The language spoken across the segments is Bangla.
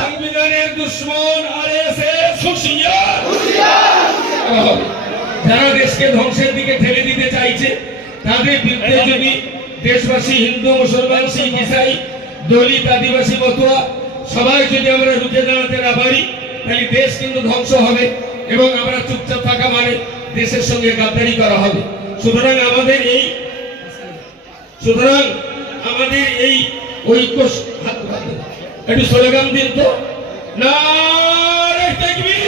সংবিধানের দুশ্মন আরএসএস হুঁশিয়ার। যারা দেশকে ধ্বংসের দিকে ঠেলে দিতে চাইছে তাদের বিরুদ্ধে যদি দেশবাসী হিন্দু মুসলমান শিখ ইসাই দলিত আদিবাসী মতুয়া সবাই যদি আমরা রুখে দাঁড়াতে না পারি তাহলে দেশ কিন্তু ধ্বংস হবে এবং আমরা চুপচাপ থাকা মানে দেশের সঙ্গে গাদ্দারি করা হবে। সুতরাং আমাদের এই ঐক্য একটু স্লোগান দিন তো, নারে তাকবীর।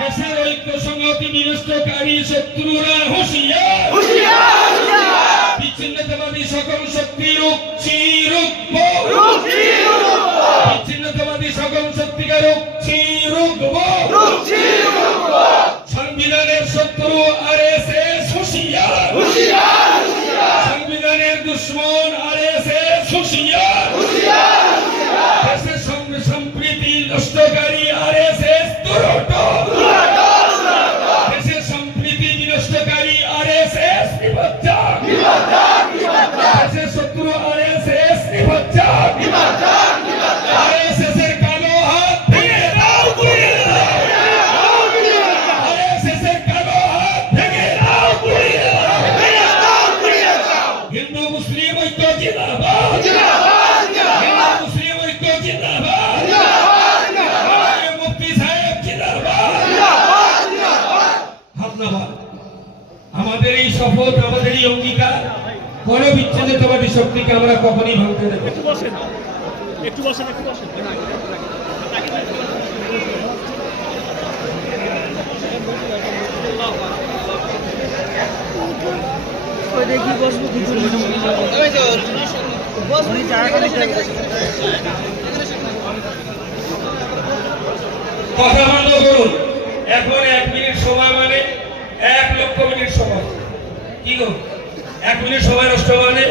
দেশের ঐক্য সংহতি বিনষ্টকারী শত্রুরা হুঁশিয়ার। বিচ্ছিন্নতাবাদী সকল শক্তি রুখছি রুখব, বিচ্ছিন্নতাবাদী সকল শক্তিকে রুখছি রুখব। সংবিধানের শত্রু আরএসএস হুঁশিয়ার। সংবিধানের দুশ্মন আরএসএস হুঁশিয়ার। দেশের সঙ্গে সম্প্রীতি নষ্টকারী আরএসএস দুরট। দেশের সম্প্রীতি বিনষ্টকারী আরএসএস নিবজ্জাক। দেশের শত্রু আরএসএস নিবজ্জাক। আরএসএস এর কালো হাত ভেঙে দাও, গুঁড়িয়ে দাও। আরএসএস এর কালো হাত ভেঙে দাও, গুঁড়িয়ে দাও। হিন্দু মুসলিম ঐক্য জিন্দাবাদ। হিন্দু মুসলিম ঐক্য জিন্দাবাদ। মুফতি সাহেব জিন্দাবাদ। ধন্যবাদ। আমাদের এই শপথ, আমাদের এই অঙ্গীকার, কোন বিচ্ছিন্নতাবাদী শক্তিকে আমরা কখনই ভাঙতে দেব না। একটু বসেন। কথা বন্ধ করুন। এখন 1 মিনিট সময় মানে 1 লক্ষ মিনিট সময়। কি গো, 1 মিনিট সময় নষ্ট মানে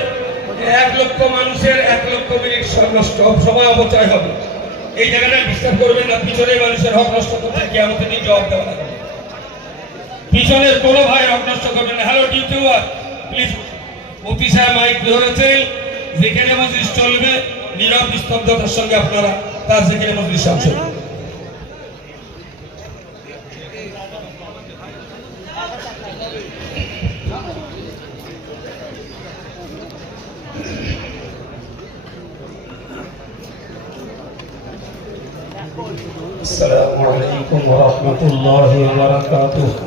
1 লক্ষ মানুষের 1 লক্ষ মিনিট নষ্ট, সময় অপচয় হবে। এই জায়গাটা ডিস্টার্ব করবেন না। পিছনে মানুষের হক নষ্ট করতে কিয়ামতের দিন জবাব দেওয়া লাগবে। পিছনের কোনো ভাই হক নষ্ট করবেন না। Hello YouTuber, please. মুফতি সাহেব মাইক ধরেছেন, যেখানে মজলিস চলবে নীরব নিস্তব্ধতার সঙ্গে আপনারা তার যেখানে মজলিস আছে। السلام عليكم ورحمة الله وبركاته.